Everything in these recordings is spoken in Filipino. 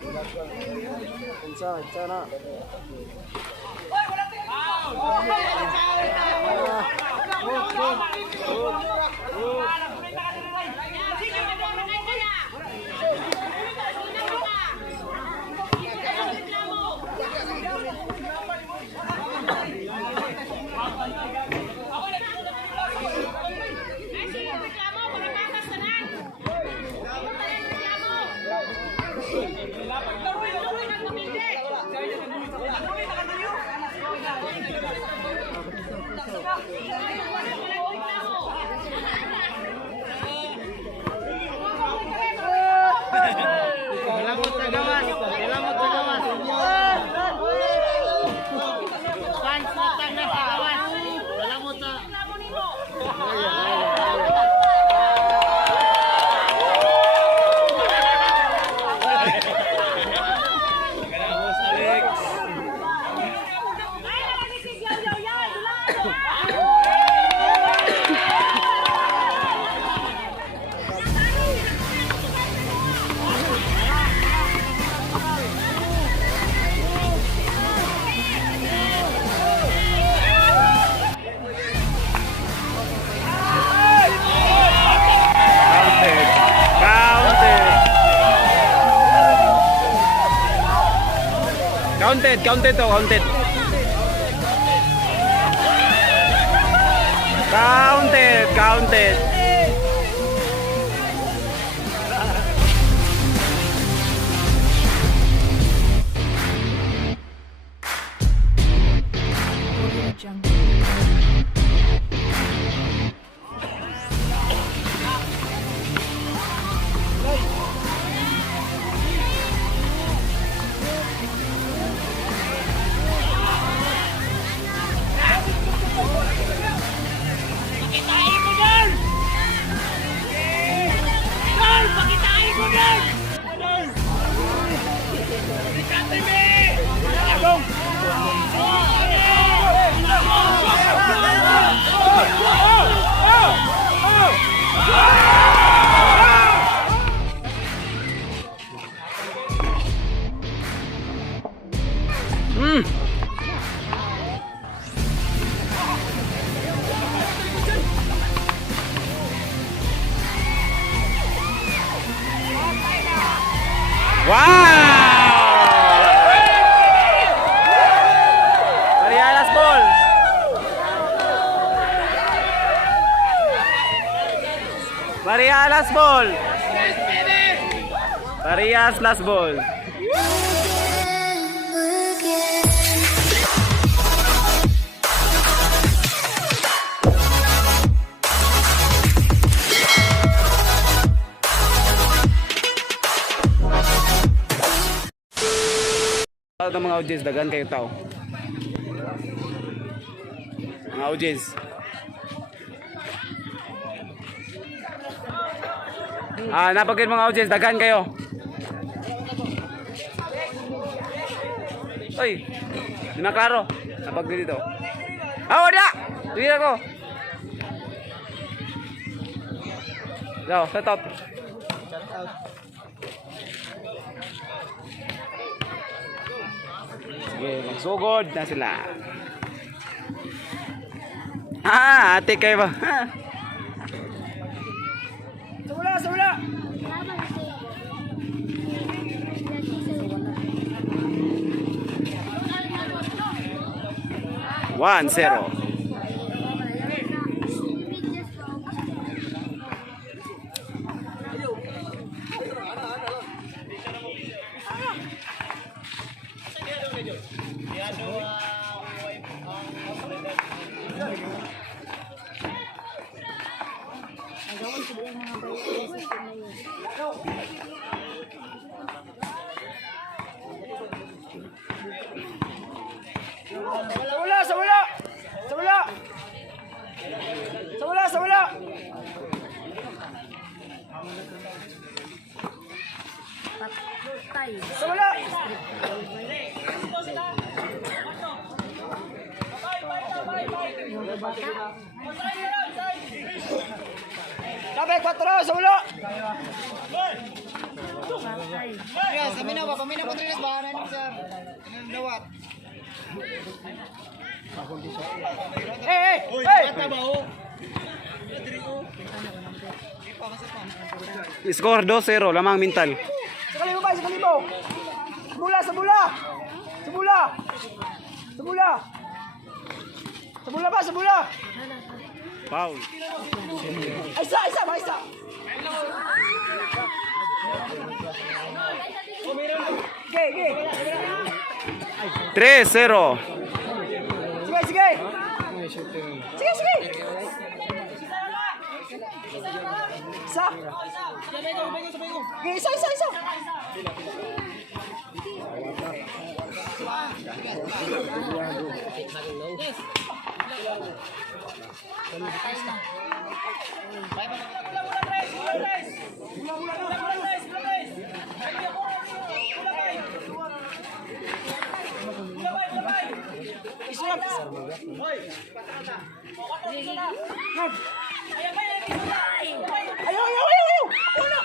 Isa na. Counted to, counted. Counted. Marias last ball. Ito mga audience, dagan kayo tao. Mga audience. Napagin mga audience, dagan kayo. Oy, di na klaro. Napagin dito. Wala! Tuwira ko. Yo, set out. Sige, magsugod na sila. Ate kayo ba? Sumula! 1-0. Sa wala. Sabi 4 sa wala. paminaw ba? Paminaw ko tres ba? Ano sir? Dawat. Hey! Bata ba o? Score 2-0, lamang mental. Sa kalibo ba? Sa kalibo. Sabula, sabula. Sabula. Sabula. Sabula ba? Sabula. Foul. Isa, isa ba? Isa. Okay, okay. 3-0. Sige, sige. Sige, sige. Isa. Okay, isa, isa, isa. Ayaw, ayaw, ayaw, ayaw. Wala.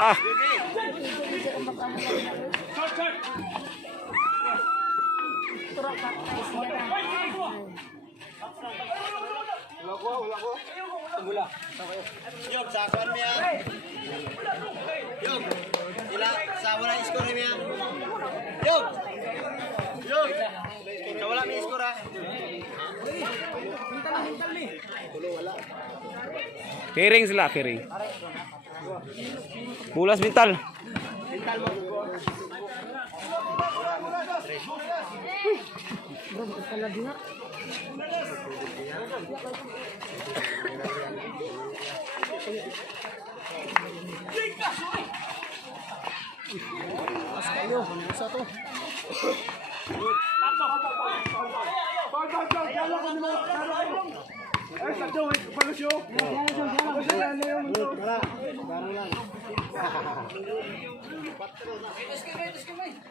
Ah. Yog, sa kuan mo yan. Yog. Sila, sa wala iskor mo yan. Yog. Yog. Sa wala may iskor ha. Kiring sila, kiring. Bulas mental.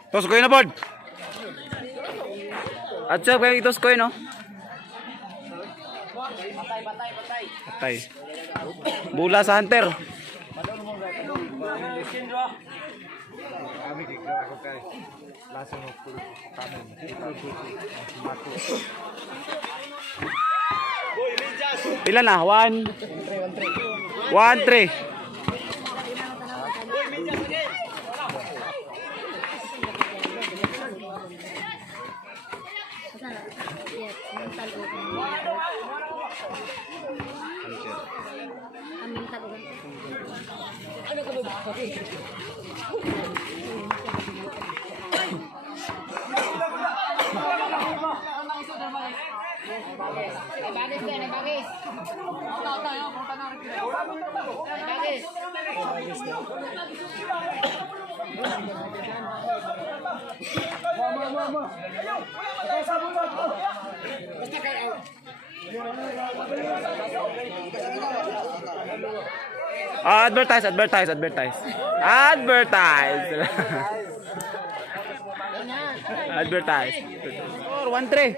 Tos ko na board. At siya kayo itos ko no. Patay. Bula sa hunter. Pila na? 1 1-3. Advertise. Advertise. Or 1-3.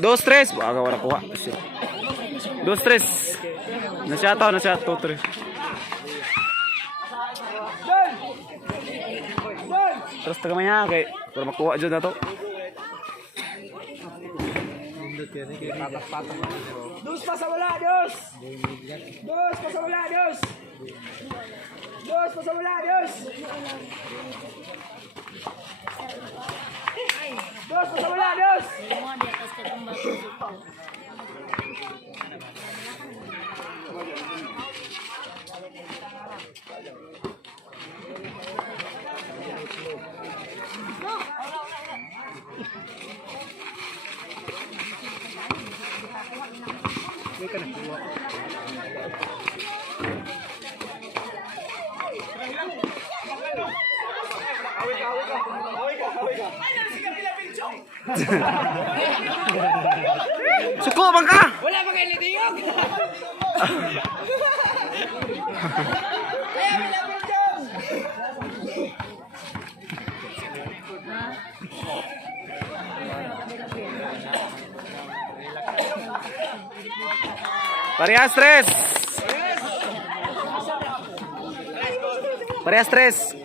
Dos tres. Aga wala kuha. 2-3. Nasya 2-3. Terus tengah niya kay para makuha jud na to. Dos pa sa wala, dos. Dos pa sa wala, dos. Dos pa sa wala, dos. Dos pa sa wala, dos. Suko bang ka? Wala pa kayo litiyog. Kaya wala pa Parehas 3. Parehas 3.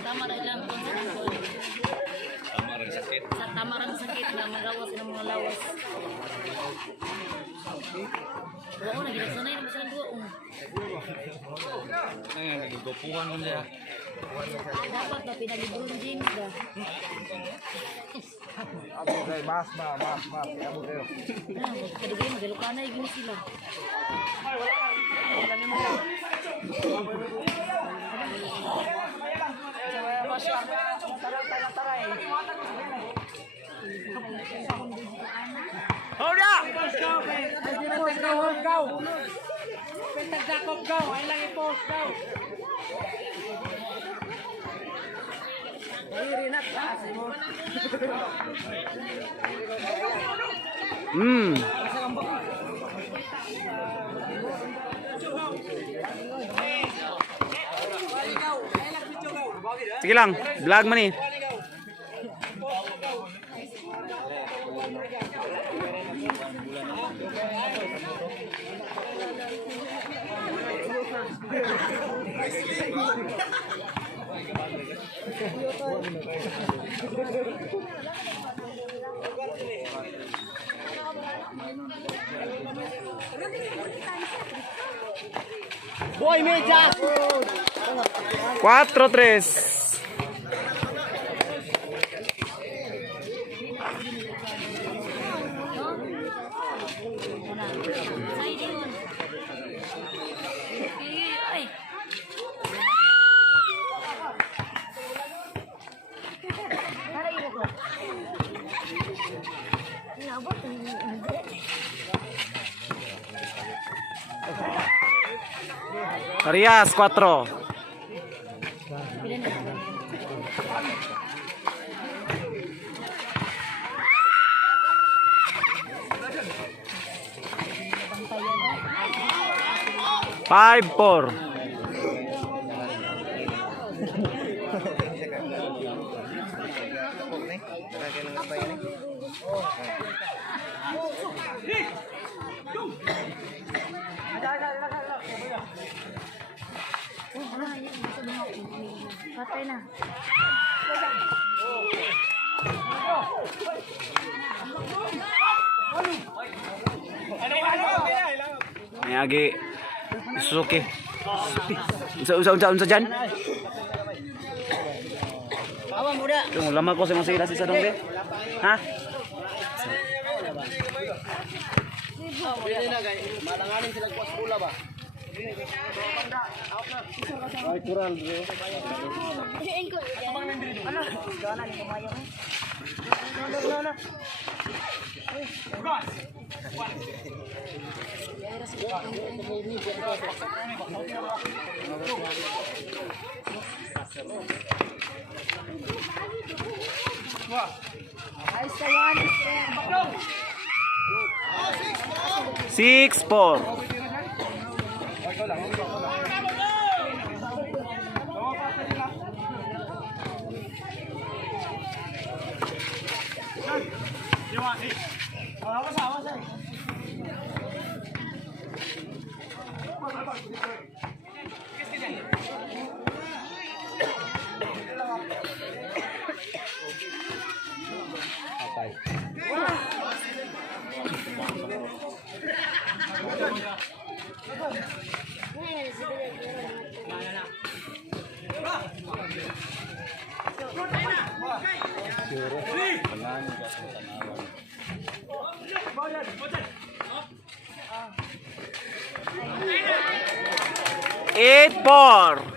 Tama na ilang sa tama rin sakit na magawas ng mga lawas. Wala ko na ginagsanay naman silang duwa. Nagigupuhan mo niya. Dapat na pinag-Lebron James ba? Mas. Abo kayo. Kadugay magalukanay gini sila. Hold up! Sige lang, vlog man eh. Boy, media! 4-3. Sa'yo yun. Ay. Parehas 4. Five, 4. Patay na. May agi Suzuki. Unsa dyan? Awan muda. Yung lama ko sa mga sila si Sadong de. Ha? Pwede na guys. Malanganin sila kuas bola ba? Ay, kural bro. Six, 4. Eight, 4.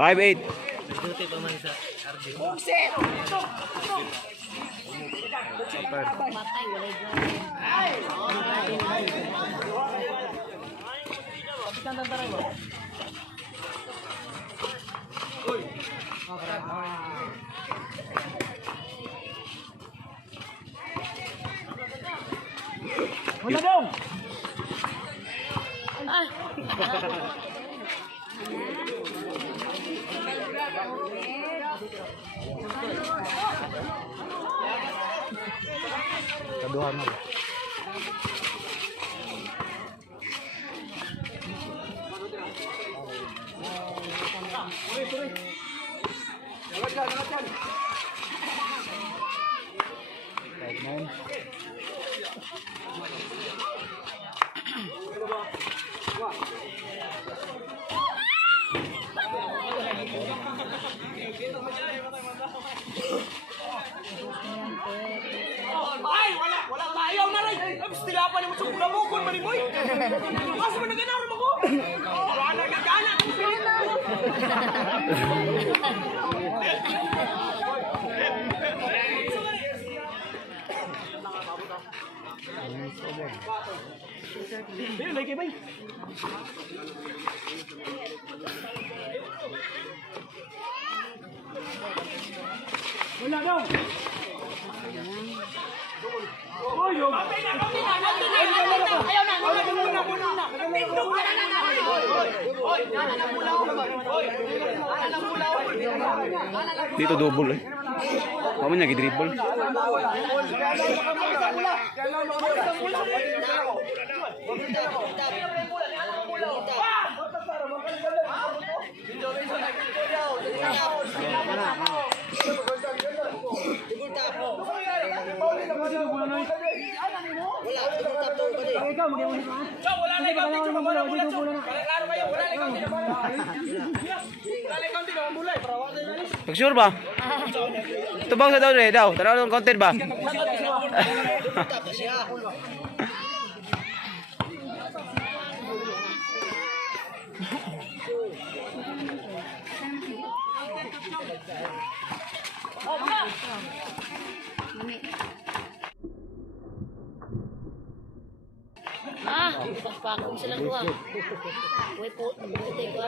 Five eight. Patay, walay gawin. Kaduhan mo. Ay, wala ayaw na rin. Stila pa naman sa bulamukon, maniboy. Mas mo naganaw mo ko. Wala nagana. Lagi bay. Wala daw. Dito double eh. Kamu niya gidribble. Sure ba? Tubang sa daw eh, daw. Tanaw ng content ba? Pagpakong silang dua. Uy po, buti ko.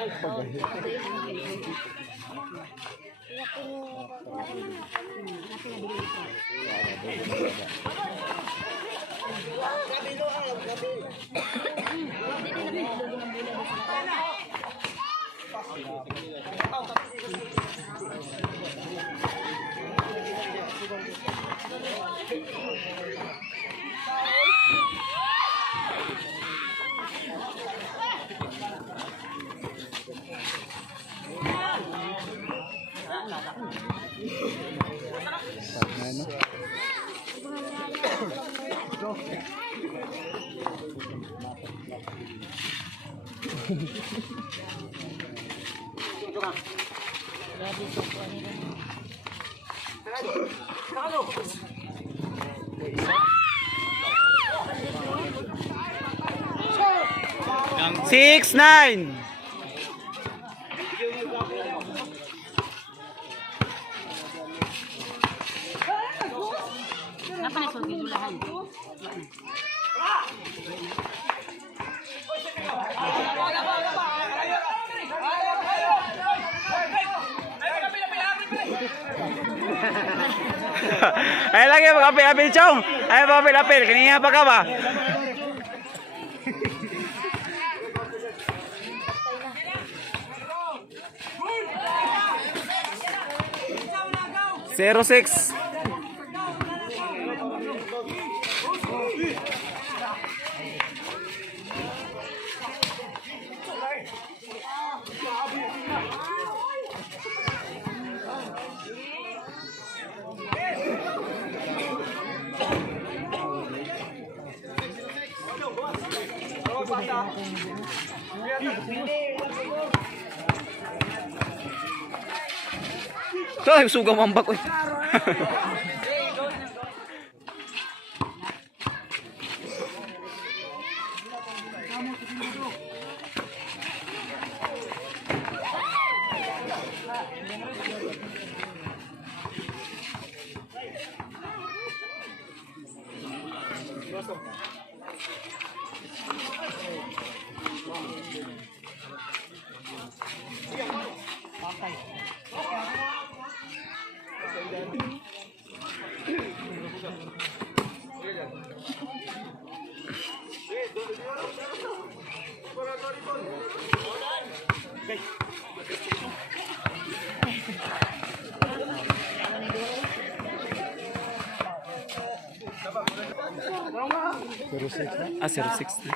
Grabe sa kuha nila. 6-9. Kenapa nih suruh julahan? Ayo lagi apel-apel, Chong. Ayo apel-apel. Kanina pa ka ba? 06. Ay, suga mambak ko. Ah, 06 na.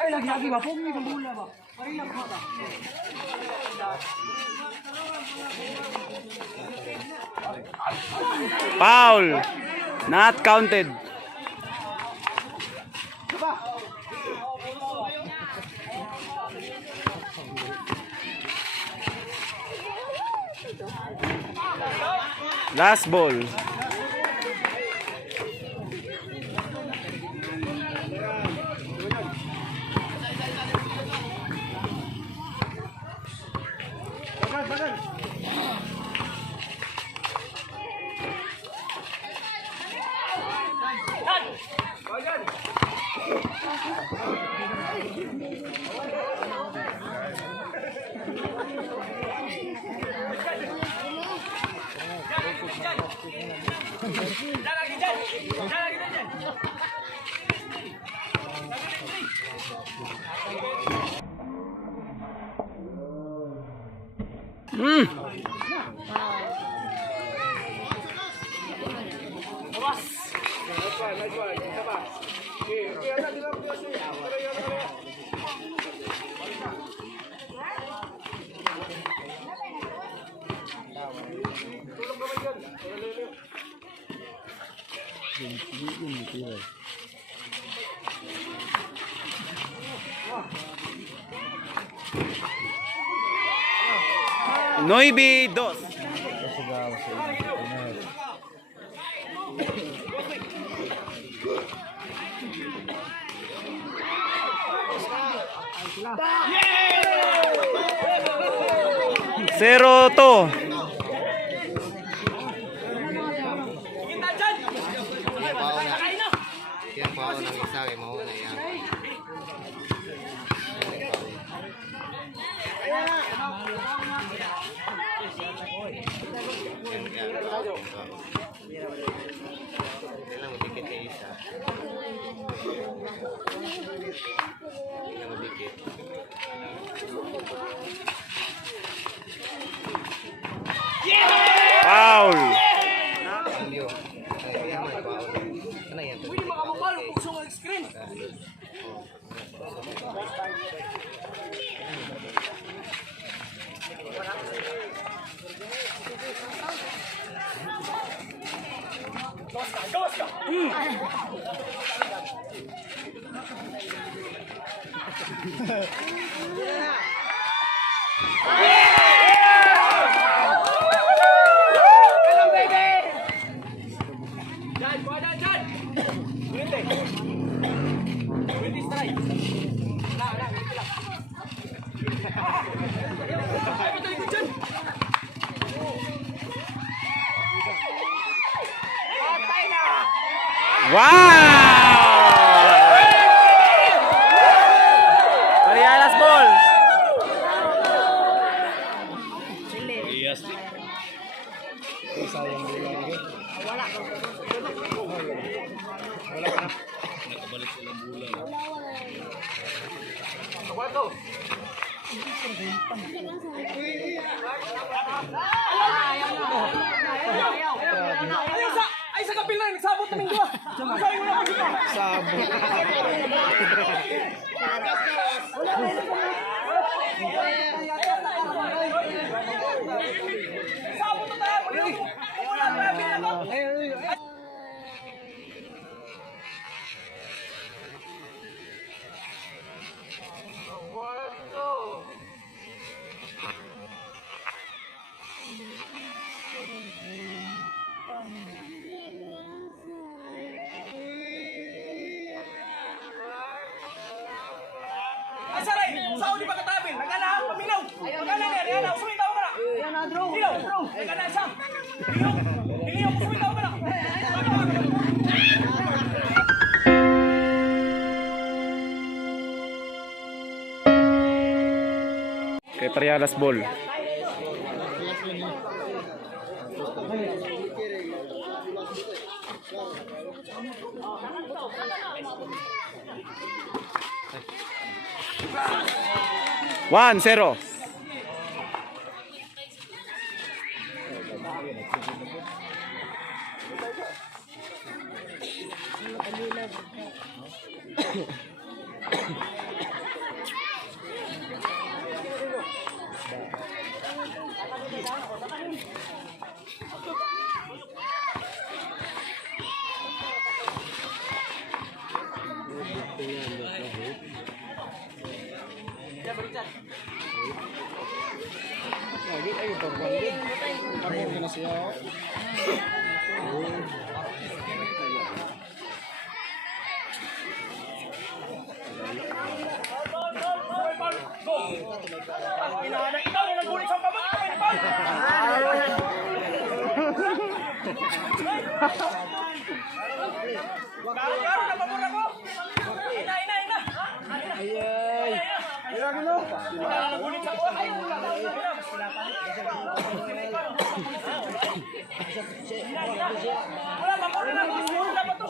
Ay, lagi-lagi ba? Pumili ng bola ba? Parilang ko ba? Foul. Not counted. Last ball. Noibi 2. Zero to. Kaya pa ako ng isa kay mauna yan. Kailangan dikit kay isa. Kailangan dikit. Foul. Cambio. Ay, yaman pa ako. Ano yan? Pwede makamapalo kung sa mga screen. Jan, buat Jan. Berhenti. Berhenti strike. Dah, dah. Wow! Parialas ball. Ay, sa kapil na, nagsabot namin doon. Sabi mo na kasi ka. Sabot na tayo. Wala na tayo. Ay, saray! Sao di ba katabi? Nagana, paminaw! Nagana niya, nagana, sumitaw ka na! Ilaw, nagana siya! Ilaw, sumitaw ka na! Kay Parialas ball. One, zero. Ikaw yung nagulit sa kamay! Garo-garo na pamura ko! Ina! Nagulit sa kamay! Wala, pamura na! Wala pa to!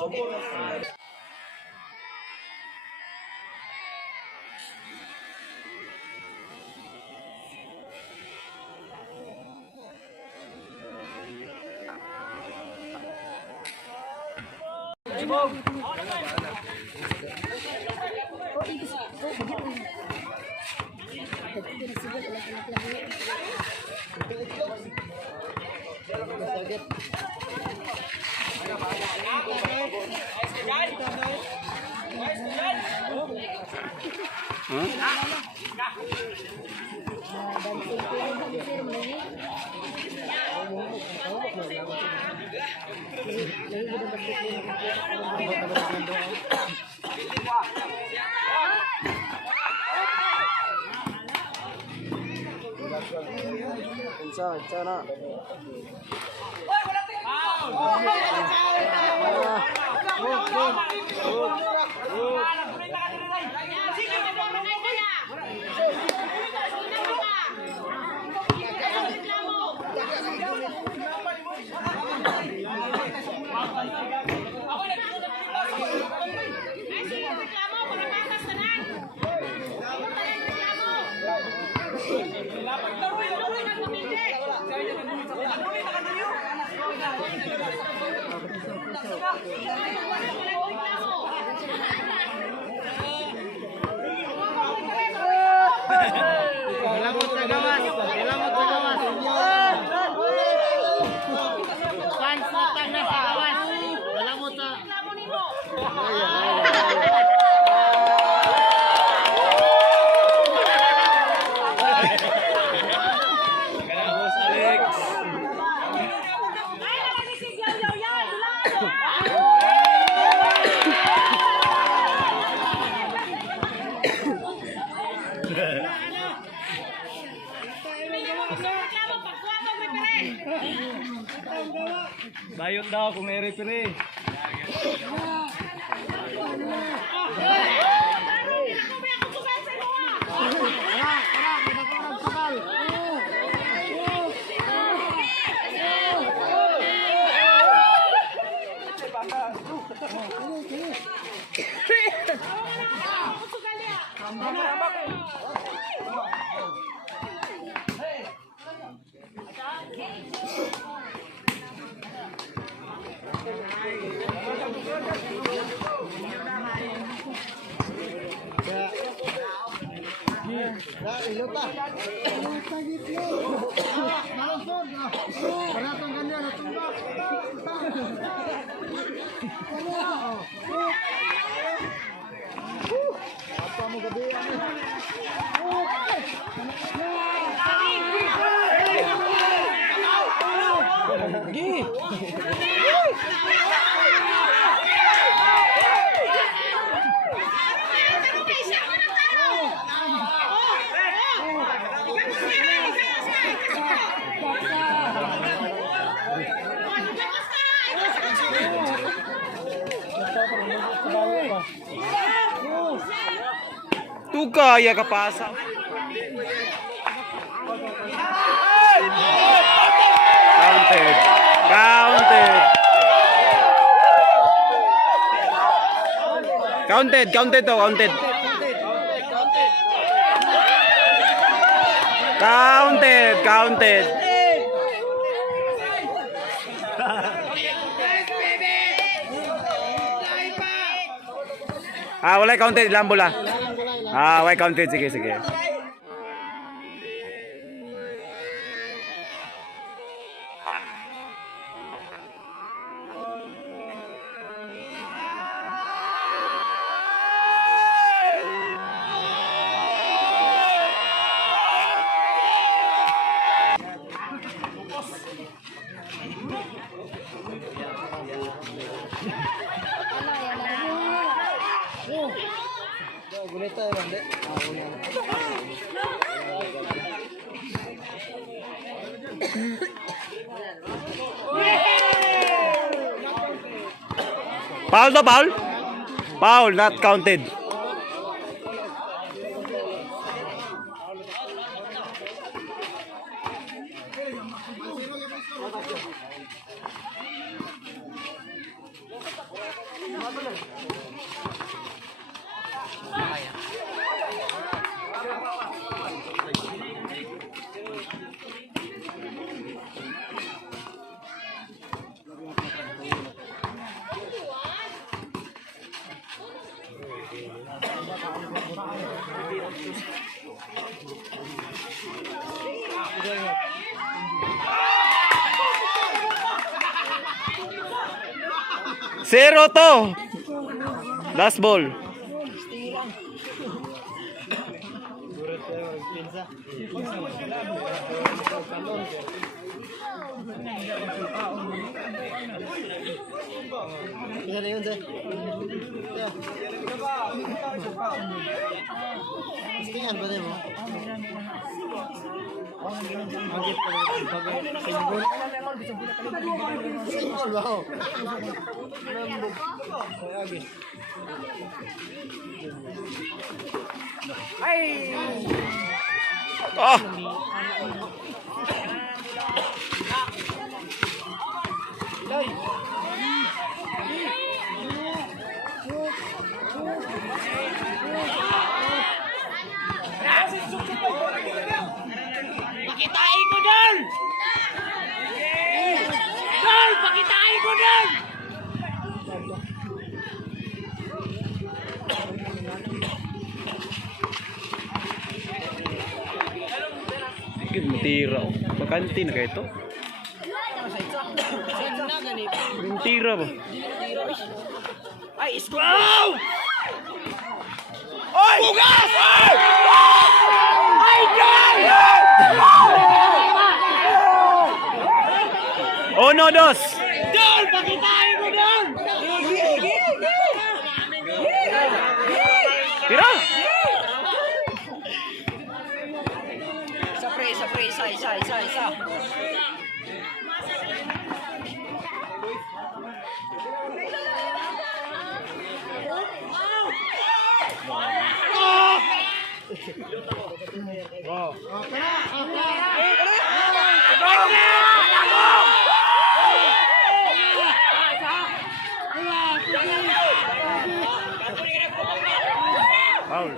Bayot daw kung nai-referee. Tu kaya kapasa. Counted. Counted. Counted, counted to, counted. Counted, counted. Ah, wala counted, ilang bola. Ah, wala counted, sige, sige. Foul to, foul? Foul, not counted. Zero to. Last ball. Tingnan ba din mo? Single ba ako? Ah! Pakitain ko doon! Doon! Pakitain ko doon! Sige, matira. Makanti na kayo ito. Mentira ba? Ay, isko! Oy! Bugas! Ay, God! Uno, dos! Doon! Pakitain ko doon! Tira! Isa. Foul.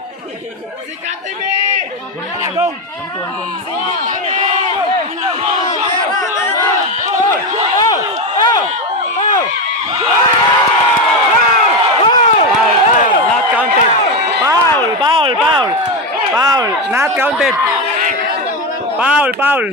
Not counted. Foul, foul, foul. Foul, not counted. Foul, foul.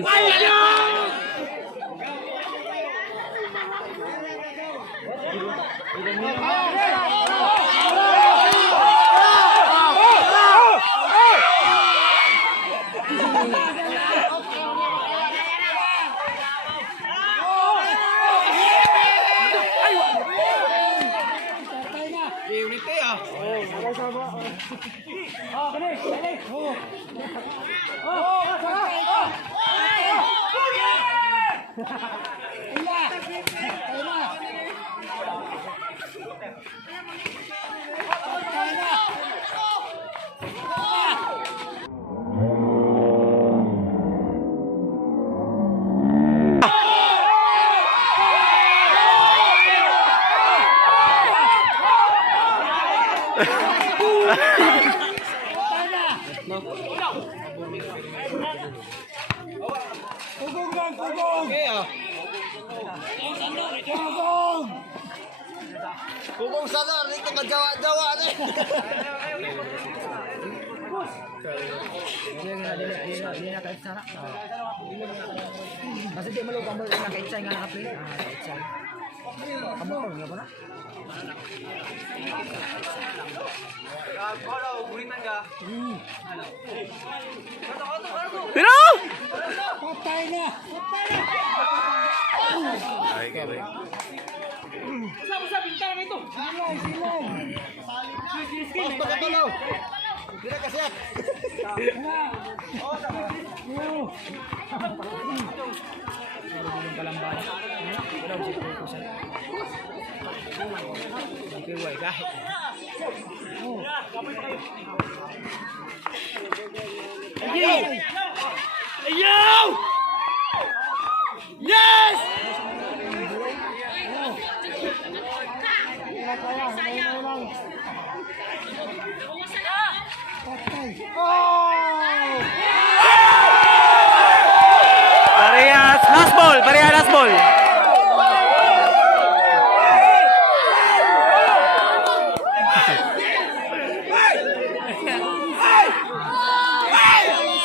Kung sana, dito ka jawa-jawa na eh. Kasi di malo kamu nakaitsay nga nakaplay. Nakaitsay. Kamu ko nga ba na? Pero! Patay na. Paus pa ka tanaw. Dira ka siya. Parehas, last ball, parehas last ball.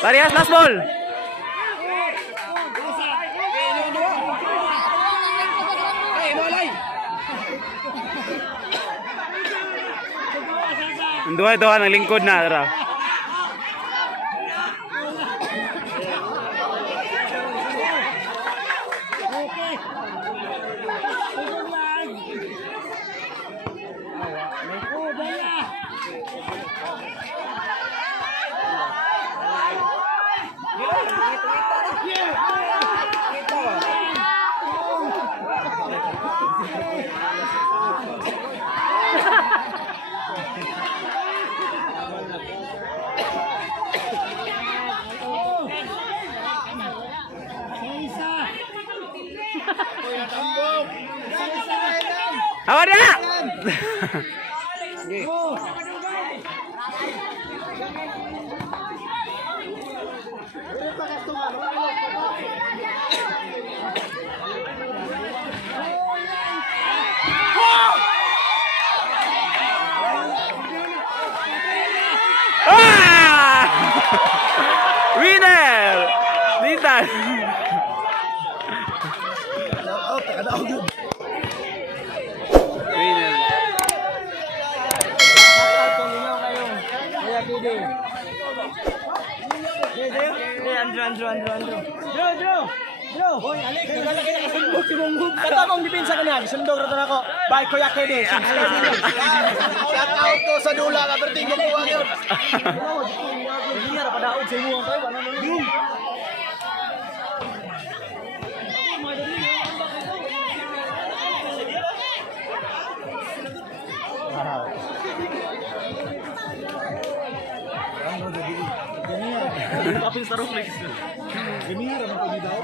Parehas last ball. Dua-dua ng lingkod na, tara. Awak dia. Winner! Litan. Winner. Kata akong depensa kanya, sundog rito na ako. Bye, Kuya Kede. Shout out ko sa dula ka berting mo buwang yun. Hindi na padaod sa imo tayo, ano yun? Apin sa Ruflex. Gamihan naman ko ni daw.